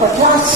50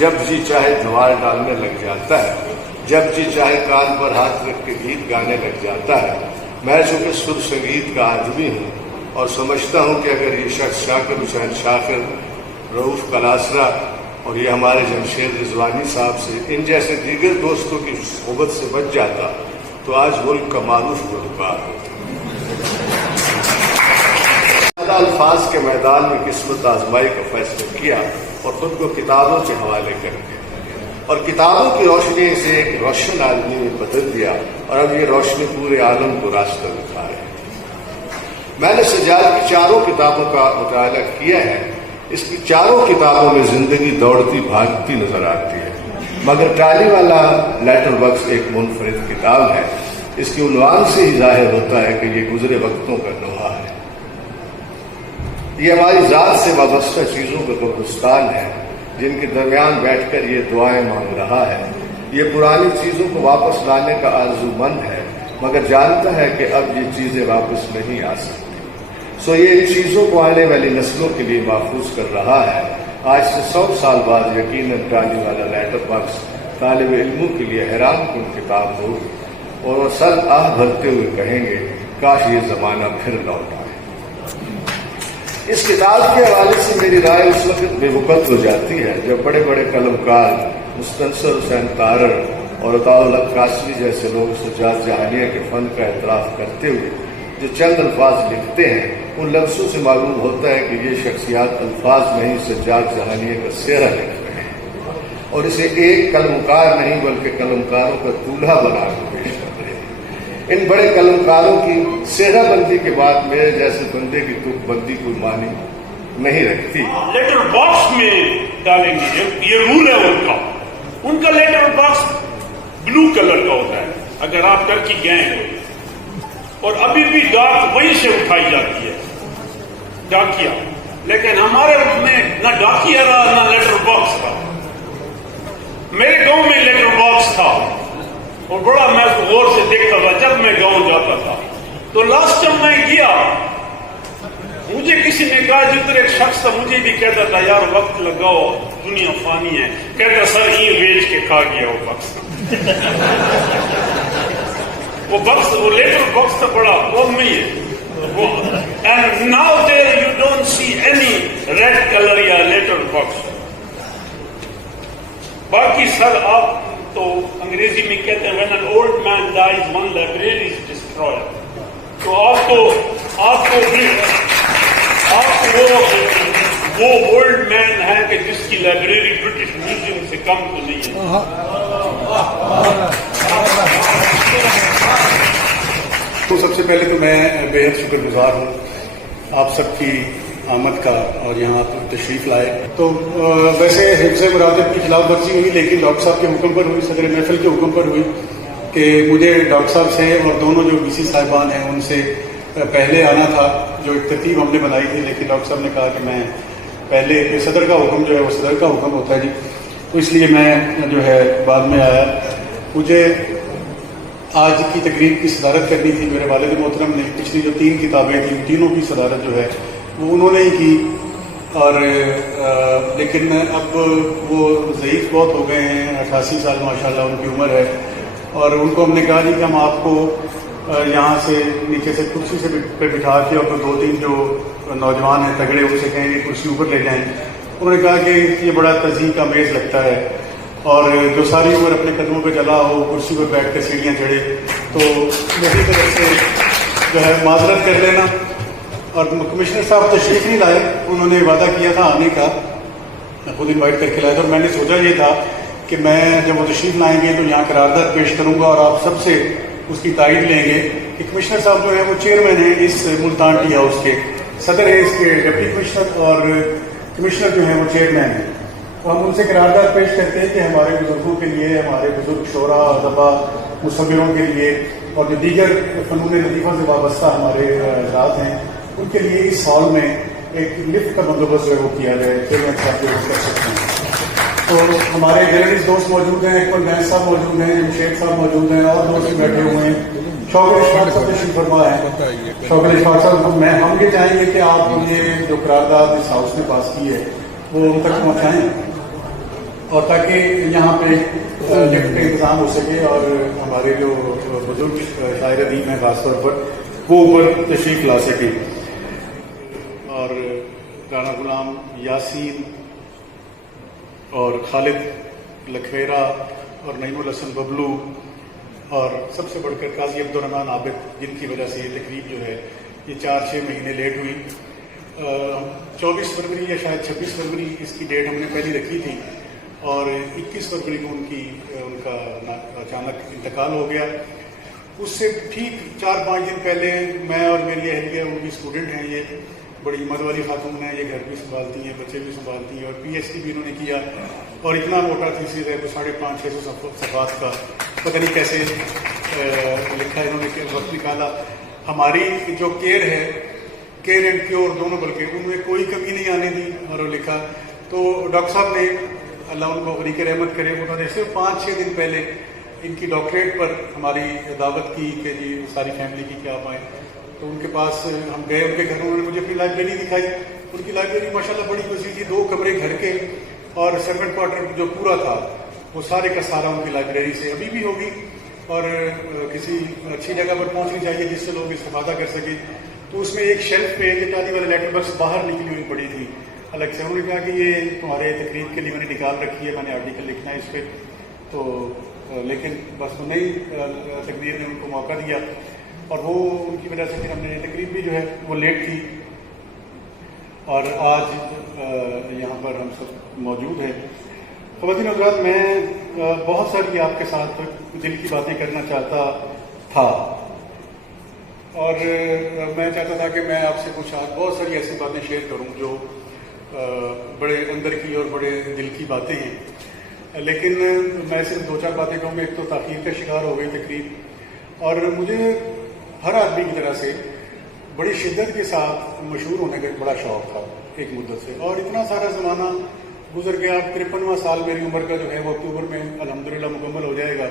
جب جی چاہے دھوار ڈالنے لگ جاتا ہے، جب جی چاہے کان پر ہاتھ رکھ کے گیت گانے لگ جاتا ہے۔ میں چونکہ سر سنگیت کا آدمی ہوں اور سمجھتا ہوں کہ اگر یہ شخص شاکر حسین شاکر، رؤوف کلاسرا اور یہ ہمارے جمشید رضوانی صاحب سے، ان جیسے دیگر دوستوں کی صحبت سے بچ جاتا تو آج ملک کا معروف گلوکار ہوتا۔ الفاظ کے میدان میں قسمت آزمائی کا فیصلہ کیا اور خود کو کتابوں کے حوالے کر دیا اور کتابوں کی روشنی سے ایک روشن آدمی میں بدل دیا، اور اب یہ روشنی پورے عالم کو راستہ دکھا رہی ہے۔ میں نے سجاد کی چاروں کتابوں کا مطالعہ کیا ہے۔ اس کی چاروں کتابوں میں زندگی دوڑتی بھاگتی نظر آتی ہے، مگر ٹالی والا لیٹر باکس ایک منفرد کتاب ہے۔ اس کے عنوان سے ہی ظاہر ہوتا ہے کہ یہ گزرے وقتوں کا نوحہ ہے۔ یہ ہماری ذات سے وابستہ چیزوں کا قبرستان ہے، جن کے درمیان بیٹھ کر یہ دعائیں مانگ رہا ہے۔ یہ پرانی چیزوں کو واپس لانے کا آرزو مند ہے، مگر جانتا ہے کہ اب یہ چیزیں واپس نہیں آ سکتی، سو یہ ان چیزوں کو آنے والی نسلوں کے لیے محفوظ کر رہا ہے۔ آج سے 100 سال بعد یقیناً ٹالی والا لیٹر باکس طالب علموں کے لیے حیران کن کتاب ہوگی، اور وہ سر آہ بھرتے ہوئے کہیں گے کاش یہ زمانہ پھر لوٹ آئے۔ اس کتاب کے حوالے سے میری رائے اس وقت بے وقت ہو جاتی ہے جب بڑے بڑے قلمکار مستنصر حسین تارڑ اور عطاء الحق قاسمی جیسے لوگ سجاد جہانیہ کے فن کا اعتراف کرتے ہوئے جو چند الفاظ لکھتے ہیں، ان لفظوں سے معلوم ہوتا ہے کہ یہ شخصیات الفاظ نہیں سجاد جہانیہ کا سہرا لکھ رہے ہیں، اور اسے ایک قلمکار نہیں بلکہ قلمکاروں کا دولہا بنا کر پیش کر رہے ہیں۔ ان بڑے قلمکاروں کی سہرا بندی کے بعد میرے جیسے بندے کی تک بندی کوئی معنی نہیں رکھتی۔ لیٹر باکس میں ڈالیں گے، یہ رول ہے ان کا لیٹر باکس بلو کلر کا ہوتا ہے اگر آپ ٹرکی گئے ہو، اور ابھی بھی ڈاک وہیں سے اٹھائی جاتی ہے، ڈاکیا۔ لیکن ہمارے میں نہ ڈاکیا رہا نہ لیٹر باکس تھا۔ میرے گاؤں میں لیٹر باکس تھا اور بڑا میں غور سے دیکھتا تھا جب میں گاؤں جاتا تھا۔ تو لاسٹ ٹائم میں گیا، مجھے کسی نے کہا جدھر ایک شخص تھا، مجھے بھی کہتا تھا یار وقت لگاؤ دنیا فانی ہے، کہتا سر یہ بیچ کے کھا گیا وہ بکس۔ وہ بکس، وہ لیٹر باکس تھا بڑا قومی ہے، and now there you don't see any red colour یا لیٹر باکس۔ باقی سر آپ تو انگریزی میں کہتے ہیں when an old man dies one library is destroyed، تو آپ کو وہ اولڈ مین ہے کہ جس کی لائبریری برٹش میوزیم سے کم تو نہیں ہے۔ تو سب سے پہلے تو میں بے حد شکر گزار ہوں آپ سب کی آمد کا اور یہاں تشریف لائے۔ تو ویسے حفظ مراتب کی خلاف ورزی ہوئی، لیکن ڈاکٹر صاحب کے حکم پر ہوئی، صدر محفل کے حکم پر ہوئی کہ مجھے ڈاکٹر صاحب سے اور دونوں جو وی سی صاحبان ہیں ان سے پہلے آنا تھا، جو ایک ترتیب ہم نے بنائی تھی، لیکن ڈاکٹر صاحب نے کہا کہ میں پہلے صدر کا حکم جو ہے وہ صدر کا حکم ہوتا ہے جی، تو اس لیے میں جو ہے بعد میں آیا۔ مجھے آج کی تقریب کی صدارت کرنی تھی، میرے والد محترم نے پچھلی جو 3 کتابیں تھیں تینوں کی صدارت جو ہے وہ انہوں نے ہی کی، اور لیکن اب وہ ضعیف بہت ہو گئے ہیں، 88 سال ماشاءاللہ ان کی عمر ہے، اور ان کو ہم نے کہا جی کہ ہم آپ کو یہاں سے نیچے سے کرسی سے پہ بٹھا کے اور 2-3 جو نوجوان ہیں تگڑے ان سے کہیں کہ کرسی اوپر لے جائیں۔ انہوں نے کہا کہ یہ بڑا تضحیک آمیز لگتا ہے، اور جو ساری عمر اپنے قدموں پہ چلا ہو کرسی پر بیٹھ کر سیڑھیاں چڑھے، تو میری طرف سے جو ہے معذرت کر لینا۔ اور کمشنر صاحب تشریف نہیں لائے، انہوں نے وعدہ کیا تھا آنے کا، میں خود انوائٹ کر کے لایا تھا، اور میں نے سوچا یہ تھا کہ میں جب وہ تشریف لائیں گے تو یہاں قرارداد پیش کروں گا اور آپ سب سے اس کی تائید لیں گے کہ کمشنر صاحب جو ہیں وہ چیئرمین ہیں اس ملتان ٹی ہاؤس کے، صدر ہیں اس کے ڈپٹی کمشنر، اور کمشنر جو ہیں وہ چیئرمین ہیں۔ تو ہم ان سے قرارداد پیش کرتے ہیں کہ ہمارے بزرگوں کے لیے، ہمارے بزرگ شعراء ادبا مصوروں کے لیے، اور جو دیگر فنون لطیفہ سے وابستہ ہمارے حضرات ہیں ان کے لیے اس ہال میں ایک لفٹ کا بندوبست جو ہے وہ کیا جائے، چیئرمین صاحب جو کر سکتے ہیں۔ تو ہمارے گیلریز دوست موجود ہیں، اکمل گینس صاحب موجود ہیں، جمشید صاحب موجود ہیں، اور دوست بیٹھے ہوئے ہیں، شوکت اشفاق صاحب تشریف فرما ہے۔ شوکت اشفاق صاحب ہم یہ چاہیں گے کہ آپ یہ جو قرارداد اس ہاؤس نے پاس کی ہے وہ ان تک پہنچائیں، اور تاکہ یہاں پہ لفٹ کا انتظام ہو سکے اور ہمارے جو بزرگ شاعر ادیب ہیں خاص طور پر وہ اوپر تشریف لا سکے. اور رانا غلام یاسین اور خالد لکھویرا اور نعیم الحسن ببلو اور سب سے بڑھ کر قاضی عبدالرحمان عابد، جن کی وجہ سے یہ تقریب جو ہے یہ 4-6 مہینے لیٹ ہوئی. 24 فروری یا شاید 26 فروری اس کی ڈیٹ ہم نے پہلی رکھی تھی اور 21 فروری کو ان کا اچانک انتقال ہو گیا. اس سے ٹھیک 4-5 دن پہلے میں اور میری اہلیہ ان کی اسٹوڈنٹ ہیں، یہ بڑی ہمت والی خاتون ہیں، یہ گھر بھی سنبھالتی ہیں، بچے بھی سنبھالتی ہیں اور پی ایچ ڈی بھی انہوں نے کیا اور اتنا موٹا تھیسس ہے 550-600 صفحات کا، پتہ نہیں کیسے لکھا انہوں نے، وقت نکالا. ہماری جو کیئر ہے، کیئر اینڈ کیور دونوں، بلکہ ان میں کوئی کمی نہیں آنے دی اور وہ لکھا. تو ڈاکٹر صاحب نے، اللہ ان کو غریق رحمت کرے، انہوں نے صرف 5-6 دن پہلے ان کی ڈاکٹریٹ پر ہماری دعوت کی کہ جی ساری فیملی کی کیا آپ آئیں. تو ان کے پاس ہم گئے، ان کے گھر میں انہوں نے مجھے اپنی لائبریری دکھائی. ان کی لائبریری ماشاءاللہ بڑی وسیع تھی، 2 کمرے گھر کے اور سرونٹ کوارٹر جو پورا تھا وہ سارے کا سارا ان کی لائبریری سے ابھی بھی ہوگی اور کسی اچھی جگہ پر پہنچنی چاہیے جس سے لوگ استفادہ کر سکیں. تو اس میں ایک شیلف پہ یہ ٹالی والے لیٹر باکس باہر نکلی ہوئی پڑی تھی الگ سے. انہوں نے کہا کہ یہ تمہارے تقریب کے لیے میں نے نکال رکھی ہے، میں نے آرٹیکل لکھنا ہے اس پہ. تو لیکن بس وہ نئی تقریر نے ان کو موقع دیا اور وہ ان کی وجہ سے پھر ہم نے تقریب بھی جو ہے وہ لیٹ تھی اور آج یہاں پر ہم سب موجود ہیں. خواتین حضرات، میں بہت ساری آپ کے ساتھ دل کی باتیں کرنا چاہتا تھا اور میں چاہتا تھا کہ میں آپ سے کچھ آج بہت ساری ایسی باتیں شیئر کروں جو بڑے اندر کی اور بڑے دل کی باتیں ہیں، لیکن میں صرف 2-4 باتیں کہوں گا. ایک تو تاخیر کا شکار ہو گئی تقریب اور مجھے ہر آدمی کی طرح سے بڑی شدت کے ساتھ مشہور ہونے کا ایک بڑا شوق تھا ایک مدت سے، اور اتنا سارا زمانہ گزر گیا. 53واں سال میری عمر کا جو ہے وہ اکتوبر میں الحمدللہ مکمل ہو جائے گا.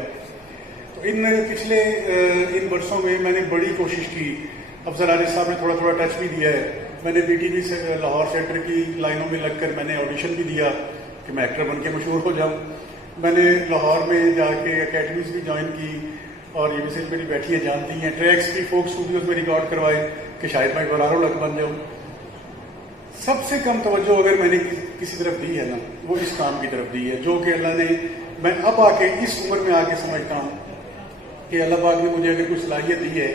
تو پچھلے ان برسوں میں نے بڑی کوشش کی. افضل عارف صاحب نے تھوڑا تھوڑا ٹچ بھی دیا ہے. میں نے BTV سے لاہور سینٹر کی لائنوں میں لگ کر میں نے آڈیشن بھی دیا کہ میں ایکٹر بن کے مشہور ہو جاؤں. میں نے لاہور میں جا کے اکیڈمیز بھی جوائن کی اور یونیورسٹی میری بیٹھی ہیں جانتی ہیں، ٹریکس بھی فوک اسٹوڈیوز میں ریکارڈ کروائے کہ شاید میں بلارو لگ بن جاؤں. سب سے کم توجہ اگر میں نے کسی طرف دی ہے نا، وہ اس کام کی طرف دی ہے جو کہ اللہ نے، میں اب آ کے اس عمر میں آ کے سمجھتا ہوں کہ اللہ پاک نے مجھے اگر کوئی صلاحیت دی ہے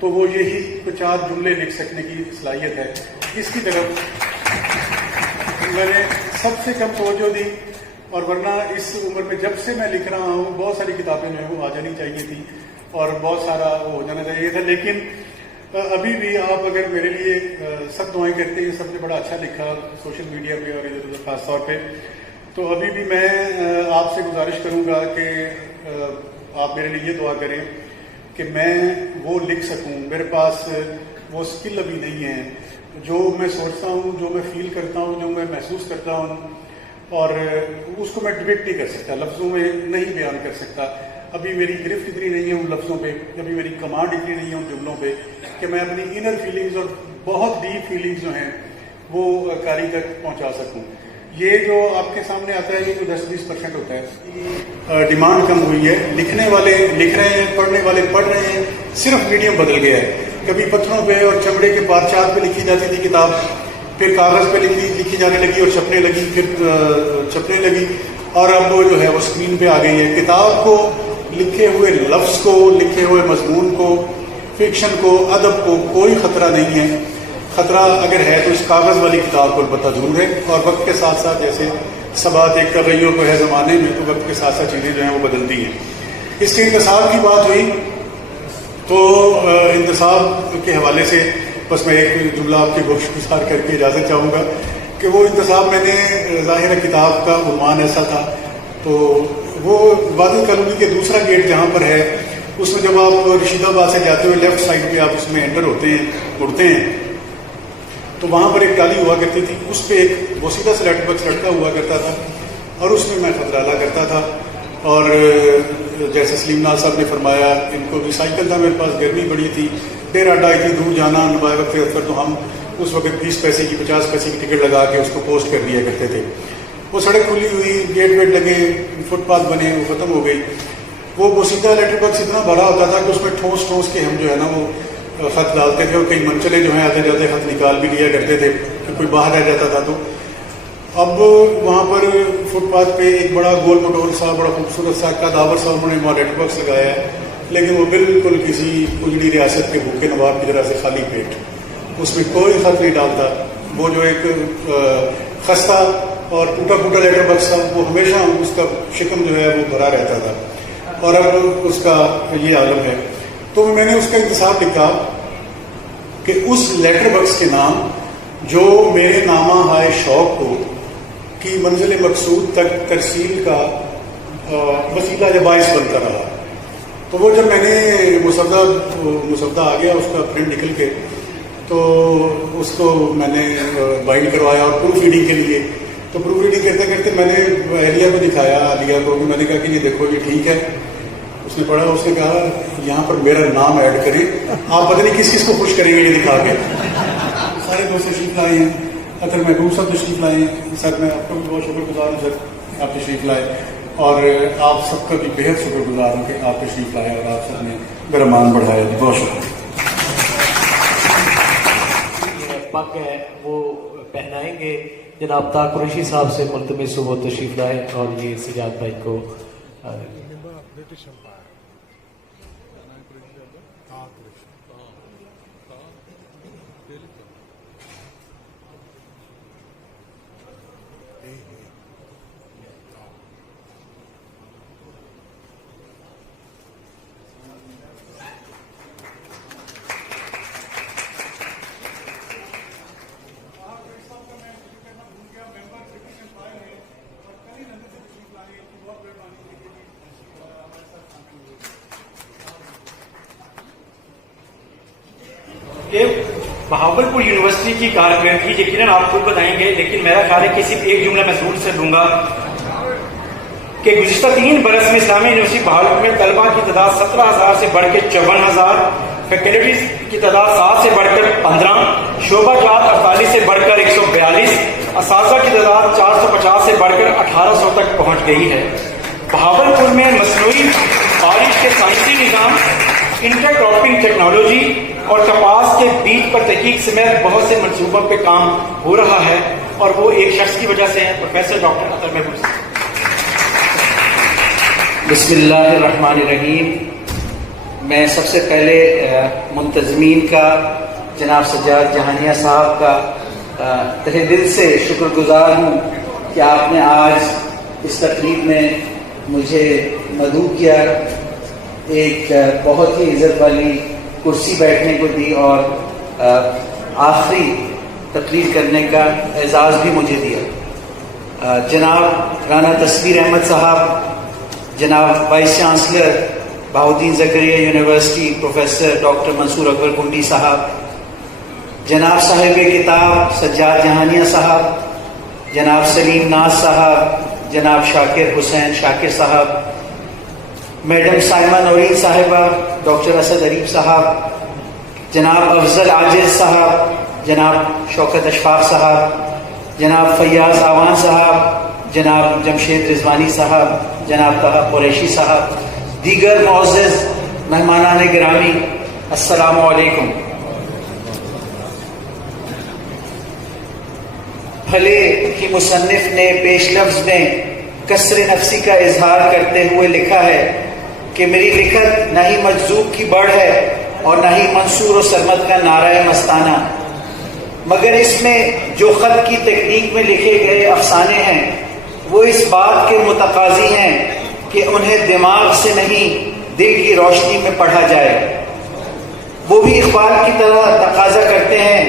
تو وہ یہی 4 جملے لکھ سکنے کی صلاحیت ہے. اس کی طرف میں نے سب سے کم توجہ دی اور ورنہ اس عمر میں جب سے میں لکھ رہا ہوں بہت ساری کتابیں جو ہیں وہ آ جانی چاہیے تھی اور بہت سارا وہ ہو جانا چاہیے تھا. لیکن ابھی بھی آپ اگر میرے لیے سب دعائیں کرتے ہیں، سب نے بڑا اچھا لکھا سوشل میڈیا پہ اور ادھر ادھر خاص طور پہ، تو ابھی بھی میں آپ سے گزارش کروں گا کہ آپ میرے لیے یہ دعا کریں کہ میں وہ لکھ سکوں. میرے پاس وہ اسکل ابھی نہیں ہے. جو میں سوچتا ہوں، جو میں فیل کرتا ہوں، جو میں محسوس کرتا ہوں اور اس کو میں ڈپکٹ نہیں کر سکتا، لفظوں میں نہیں بیان کر سکتا. ابھی میری گرفت اتنی نہیں ہے ان لفظوں پہ، ابھی میری کمانڈ اتنی نہیں ہے ان جملوں پہ کہ میں اپنی انر فیلنگز اور بہت ڈیپ فیلنگز جو ہیں وہ قاری تک پہنچا سکوں. یہ جو آپ کے سامنے آتا ہے یہ جو 10-20% ہوتا ہے. ڈیمانڈ کم ہوئی ہے، لکھنے والے لکھ رہے ہیں، پڑھنے والے پڑھ رہے ہیں، صرف میڈیم بدل گیا ہے. کبھی پتھروں پہ اور چمڑے کے پارچات پہ لکھی جاتی تھی کتاب، پھر کاغذ پہ لکھی جانے لگی اور چھپنے لگی، پھر چھپنے لگی اور اب وہ جو ہے وہ اسکرین پہ آ گئی ہے. کتاب کو، لکھے ہوئے لفظ کو، لکھے ہوئے مضمون کو، فکشن کو، ادب کو کوئی خطرہ نہیں ہے. خطرہ اگر ہے تو اس کاغذ والی کتاب کو البتہ ضرور ہے. اور وقت کے ساتھ ساتھ جیسے سبات ایک تغیر کو ہے زمانے میں، تو وقت کے ساتھ ساتھ چیزیں جو ہیں وہ بدلتی ہیں. اس کے انتصاب کی بات ہوئی تو انتصاب کے حوالے سے بس میں ایک جملہ آپ کی گزار کر کے اجازت چاہوں گا کہ وہ انتصاب میں نے ظاہر کتاب کا عنوان ایسا تھا. تو وہ وادی کالونی کے دوسرا گیٹ جہاں پر ہے اس میں جب آپ رشید آباد سے جاتے ہوئے لیفٹ سائڈ پہ آپ اس میں انٹر ہوتے ہیں، اڑتے ہیں، تو وہاں پر ایک ٹالی ہوا کرتی تھی. اس پہ ایک وسیلہ سے لیٹر باکس لٹکا ہوا کرتا تھا اور اس میں خطرالہ کرتا تھا. اور جیسے سلیم ناز صاحب نے فرمایا، ان کو ریسائیکل تھا، میرے پاس گرمی بڑی تھی، دیر اڈا اتنی دور جانا نبائے وقت تو ہم اس وقت 20 پیسے کی 50 پیسے کی ٹکٹ لگا کے اس کو پوسٹ کر دیا کرتے تھے. وہ سڑک کھلی ہوئی، گیٹ ویٹ لگے، فٹ پاتھ بنے، وہ ختم ہو گئی. وہ بوسیدہ لیٹر باکس اتنا بڑا ہوتا تھا کہ اس میں ٹھوس ٹھوس کے ہم جو ہے نا وہ خط ڈالتے تھے، اور کئی منچلے جو ہیں آتے جاتے خط نکال بھی لیا کرتے تھے کہ کوئی باہر رہ جاتا تھا. تو اب وہاں پر فٹ پاتھ پہ ایک بڑا گول مٹول سا بڑا خوبصورت سا قداور سا انہوں نے وہاں لیٹر باکس لگایا ہے، لیکن وہ بالکل کسی اجڑی ریاست کے بھوکے نواب کی طرح سے خالی پیٹ، اس میں کوئی خط نہیں ڈالتا. وہ جو ایک خستہ اور ٹوٹا پھوٹا لیٹر باکس تھا وہ ہمیشہ اس کا شکم جو ہے وہ بھرا رہتا تھا، اور اب اس کا یہ عالم ہے. تو میں نے اس کا انتصاب لکھا کہ اس لیٹر باکس کے نام جو میرے نامہ ہائے شوق کو کی منزل مقصود تک ترسیل کا وسیلہ یا باعث بنتا رہا. تو وہ جب میں نے مسودہ آ گیا اس کا پرنٹ نکل کے، تو اس کو میں نے بائنڈ کروایا اور پروف ریڈنگ کے لیے. تو پروف ریڈنگ کرتے کرتے میں نے اہلیہ کو دکھایا، عالیہ کو، میں نے کہا کہ یہ دیکھو یہ ٹھیک ہے. اس نے پڑھا، اس نے کہا یہاں پر میرا نام ایڈ کریں، آپ پتہ نہیں کس کس کو خوش کریں گے یہ دکھا کے. سارے دوست تشریف لائے ہیں، اطہر محبوب صاحب تشریف لائے ہیں. سر میں آپ کو بھی بہت شکر گزار ہوں سر آپ تشریف لائے، اور آپ سب کا بھی بےحد شکر گزار ہوں کہ آپ تشریف لائے اور آپ سب نے میرا مان بڑھایا. بہت شکریہ. پگ ہے وہ پہنائیں گے جناب طاق قریشی صاحب سے ملتمس وہ تشریف لائے، اور یہ سجاد بھائی کو بہاولپور یونیورسٹی کی کارکردگی یقیناً آپ خود بتائیں گے، لیکن میرا خیال ہے کہ صرف ایک جملہ میں ضرور سے دوں گا کہ گزشتہ 3 برس میں اسلامی یونیورسٹی بہاولپور میں طلبہ کی تعداد 17,000 سے بڑھ کے 54,000، فیکلٹیز کی تعداد 7 سے بڑھ کر 15، شعبہ جات 48 سے بڑھ کر 142، اساتذہ کی تعداد 450 سے بڑھ کر 1800 تک پہنچ گئی ہے. بہاولپور میں مصنوعی بارش کے سائنسی نظام، انٹر کراپنگ ٹیکنالوجی اور کپاس کے بیج پر تحقیق سمیت بہت سے منصوبوں پہ کام ہو رہا ہے، اور وہ ایک شخص کی وجہ سے ہے، پروفیسر ڈاکٹر اطہر محبوب صاحب. بسم اللہ الرحمن الرحیم. میں سب سے پہلے منتظمین کا، جناب سجاد جہانیہ صاحب کا تہہ دل سے شکر گزار ہوں کہ آپ نے آج اس تقریب میں مجھے مدعو کیا، ایک بہت ہی عزت والی کرسی بیٹھنے کو دی، اور آخری تقریر کرنے کا اعزاز بھی مجھے دیا. جناب رانا تصویر احمد صاحب، جناب وائس چانسلر بہاؤالدین زکریا یونیورسٹی پروفیسر ڈاکٹر منصور اکبر کنڈی صاحب، جناب صاحب کتاب سجاد جہانیہ صاحب، جناب سلیم ناز صاحب، جناب شاکر حسین شاکر صاحب، میڈم سائمہ نورین صاحبہ، ڈاکٹر اسد اریب صاحب، جناب افضل عاجز صاحب، جناب شوکت اشفاق صاحب، جناب فیاض آوان صاحب، جناب جمشید رضوانی صاحب، جناب طاق قریشی صاحب، دیگر معزز مہمانان گرامی، السلام علیکم. بھلے ہی مصنف نے پیش لفظ میں کسر نفسی کا اظہار کرتے ہوئے لکھا ہے کہ میری لکھت نہ ہی مجذوب کی بڑھ ہے اور نہ ہی منصور و سرمد کا نعرہ مستانہ، مگر اس میں جو خط کی تکنیک میں لکھے گئے افسانے ہیں وہ اس بات کے متقاضی ہیں کہ انہیں دماغ سے نہیں دل کی روشنی میں پڑھا جائے. وہ بھی اقبال کی طرح تقاضا کرتے ہیں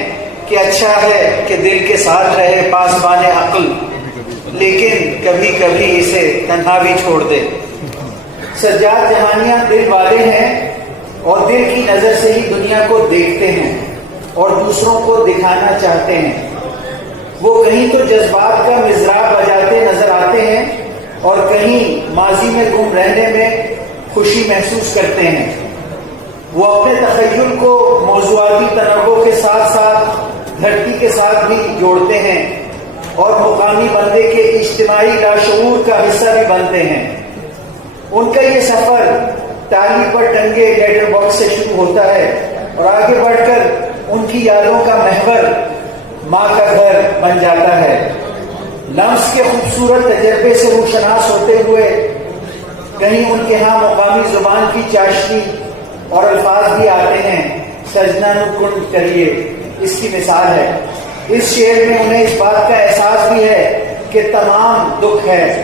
کہ اچھا ہے کہ دل کے ساتھ رہے پاسبان عقل، لیکن کبھی کبھی اسے تنہا بھی چھوڑ دے. سجاد جہانیہ دل والے ہیں اور دل کی نظر سے ہی دنیا کو دیکھتے ہیں اور دوسروں کو دکھانا چاہتے ہیں. وہ کہیں تو جذبات کا مضراب بجاتے نظر آتے ہیں اور کہیں ماضی میں گم رہنے میں خوشی محسوس کرتے ہیں. وہ اپنے تخیل کو موضوعاتی تنوع کے ساتھ ساتھ دھرتی کے ساتھ بھی جوڑتے ہیں اور مقامی بندے کے اجتماعی لاشعور کا حصہ بھی بنتے ہیں۔ ان کا یہ سفر ٹالی پر ٹنگے لیٹر باکس سے شروع ہوتا ہے اور آگے بڑھ کر ان کی یادوں کا محور ماں کا گھر بن جاتا ہے۔ لمس کے خوبصورت تجربے سے روشناس ہوتے ہوئے کہیں ان کے ہاں مقامی زبان کی چاشنی اور الفاظ بھی آتے ہیں۔ سجنا نکن کریے اس کی مثال ہے۔ اس شعر میں انہیں اس بات کا احساس بھی ہے کہ تمام دکھ ہے،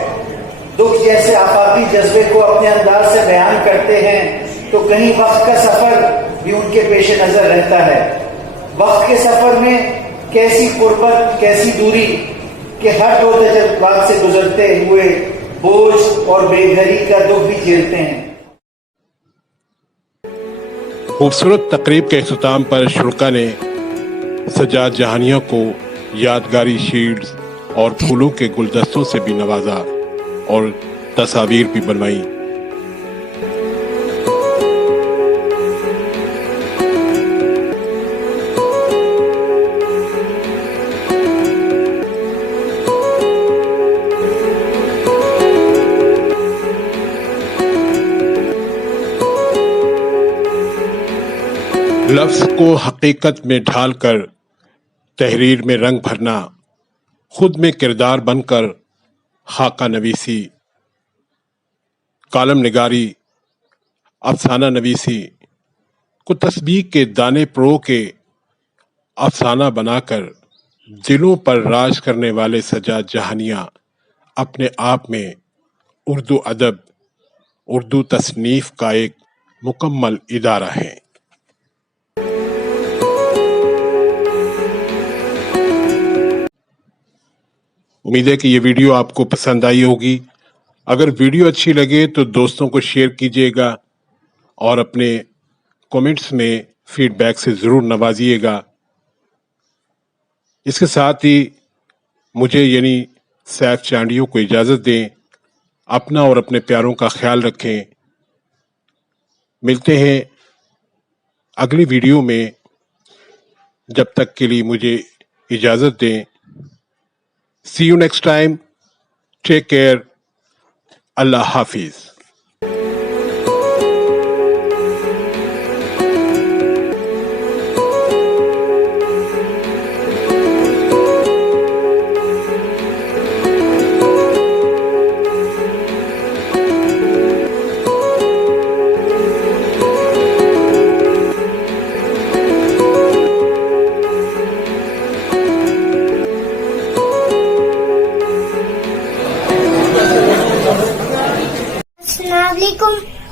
دکھ جیسے آفاقی جذبے کو اپنے انداز سے بیان کرتے ہیں تو کہیں وقت کا سفر بھی ان کے پیش نظر رہتا ہے۔ وقت کے سفر میں کیسی قربت، کیسی دوری کہ ہر دو تجربات سے گزرتے ہوئے بوجھ اور بے گھری کا دکھ بھی جھیلتے ہیں۔ خوبصورت تقریب کے اختتام پر شرکا نے سجاد جہانیہ کو یادگاری شیلڈز اور پھولوں کے گلدستوں سے بھی نوازا اور تصاویر بھی بنوائی۔ لفظ کو حقیقت میں ڈھال کر تحریر میں رنگ بھرنا، خود میں کردار بن کر خاکہ نویسی، کالم نگاری، افسانہ نویسی کو تسبیح کے دانے پرو کے افسانہ بنا کر دلوں پر راج کرنے والے سجاد جہانیہ اپنے آپ میں اردو ادب، اردو تصنیف کا ایک مکمل ادارہ ہے۔ امید ہے کہ یہ ویڈیو آپ کو پسند آئی ہوگی۔ اگر ویڈیو اچھی لگے تو دوستوں کو شیئر کیجیے گا اور اپنے کومنٹس میں فیڈ بیک سے ضرور نوازیے گا۔ اس کے ساتھ ہی مجھے یعنی سیف چانڈیو کو اجازت دیں۔ اپنا اور اپنے پیاروں کا خیال رکھیں۔ ملتے ہیں اگلی ویڈیو میں، جب تک کے لیے مجھے اجازت دیں۔ See you next time. Take care. Allah Hafiz.